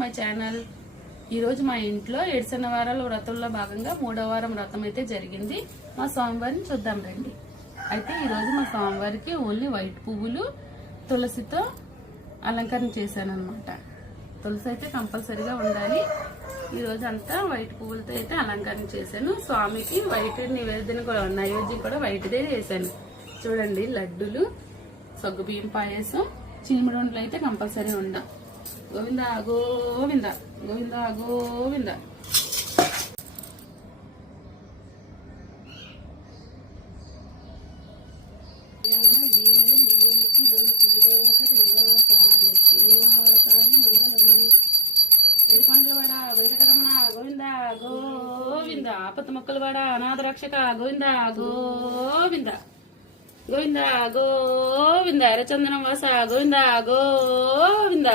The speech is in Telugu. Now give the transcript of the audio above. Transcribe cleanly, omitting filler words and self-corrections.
My channel. ఈరోజు మా ఇంట్లో 7 శనివారాల వ్రతంలో భాగంగా 3వ వారం వ్రతం అయితే జరిగింది. మా స్వామివారిని చూద్దాం రండి. అయితే ఈరోజు మా స్వామివారికి ఓన్లీ వైట్ పువ్వులు తులసితో అలంకరణ చేశాను అనమాట. తులసి అయితే కంపల్సరీగా ఉండాలి. ఈరోజు అంతా వైట్ పువ్వులతో అయితే అలంకరణ చేశాను. స్వామికి వైట్ నివేదన కూడా నైవేద్యం కూడా వైట్దే చేశాను. చూడండి, లడ్డులు, సగ్గుబియ్యం పాయసం, చినిమిడుండలు అయితే కంపల్సరీ ఉండ. గోవింద గోవింద గోవింద గోవింద. ఏడుకొండలవాడ వెంకటరమణ గోవింద గోవింద. ఆపత్తి మొక్కలవాడ అనాథ రక్షక గోవింద గోవింద గోవింద గోవింద. ఎర్రచందనం వాస గోవింద గోవింద.